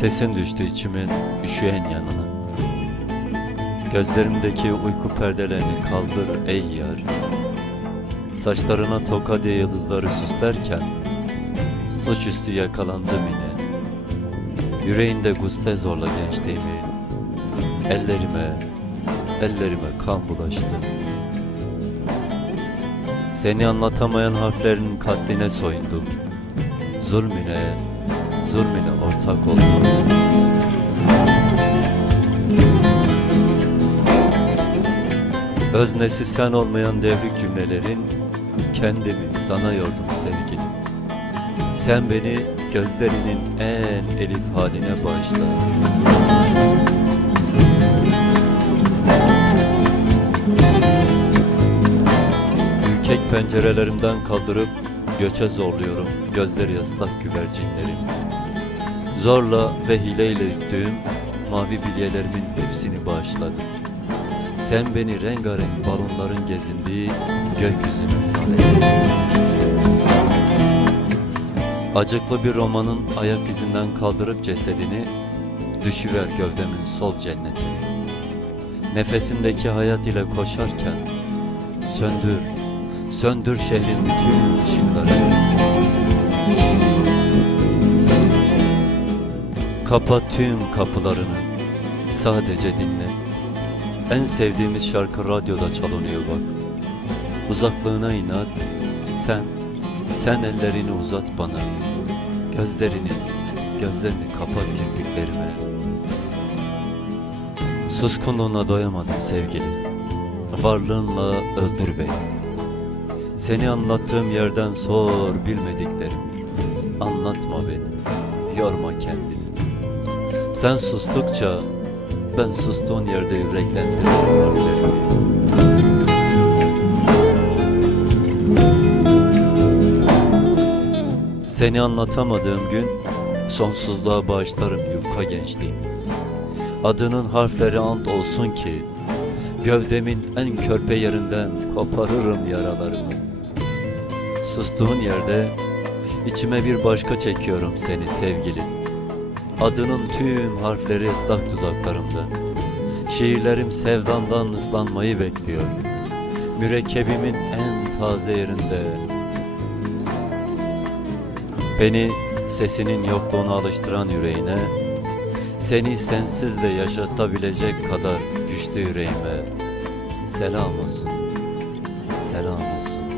Sesin düştü içimin üşüyen yanına. Gözlerimdeki uyku perdelerini kaldır ey yar. Saçlarına toka diye yıldızları süslerken suçüstü yakalandım yine. Yüreğinde guste zorla gençliğimi. Ellerime kan bulaştı. Seni anlatamayan harflerin katline soyundum. Zulmüne ortak oldum. Öznesi sen olmayan devrik cümlelerin kendimi sana yordum sevgilim. Sen beni gözlerinin en elif haline bağışla. Ürkek pencerelerimden kaldırıp göçe zorluyorum gözleri ıslak güvercinlerim. Zorla ve hileyle üttüğüm mavi bilyelerimin hepsini bağışladım. Sen beni rengarenk balonların gezindiği gökyüzüne salıydın. Acıklı bir romanın ayak izinden kaldırıp cesedini, düşüver gövdemin sol cennetine. Nefesindeki hayat ile koşarken, söndür şehrin bütün ışıklarını. Kapat tüm kapılarını, sadece dinle. En sevdiğimiz şarkı radyoda çalınıyor bak. Uzaklığına inat, sen ellerini uzat bana. Gözlerini kapat kirpiklerime. Suskunluğuna doyamadım sevgili. Varlığınla öldür beni. Seni anlattığım yerden sor bilmediklerimi. Anlatma beni, yorma kendini. Sen sustukça ben sustuğun yerde yüreklendiririm harflerimi. Seni anlatamadığım gün sonsuzluğa bağışlarım yufka gençliğim. Adının harfleri ant olsun ki gövdemin en körpe yerinden koparırım yaralarımı. Sustuğun yerde içime bir başka çekiyorum seni sevgilim. Adının tüm harfleri ıslak dudaklarımda. Şiirlerim sevdandan ıslanmayı bekliyor. Mürekkebimin en taze yerinde. Beni sesinin yokluğuna alıştıran yüreğine, seni sensiz de yaşatabilecek kadar güçlü yüreğime selam olsun, selam olsun.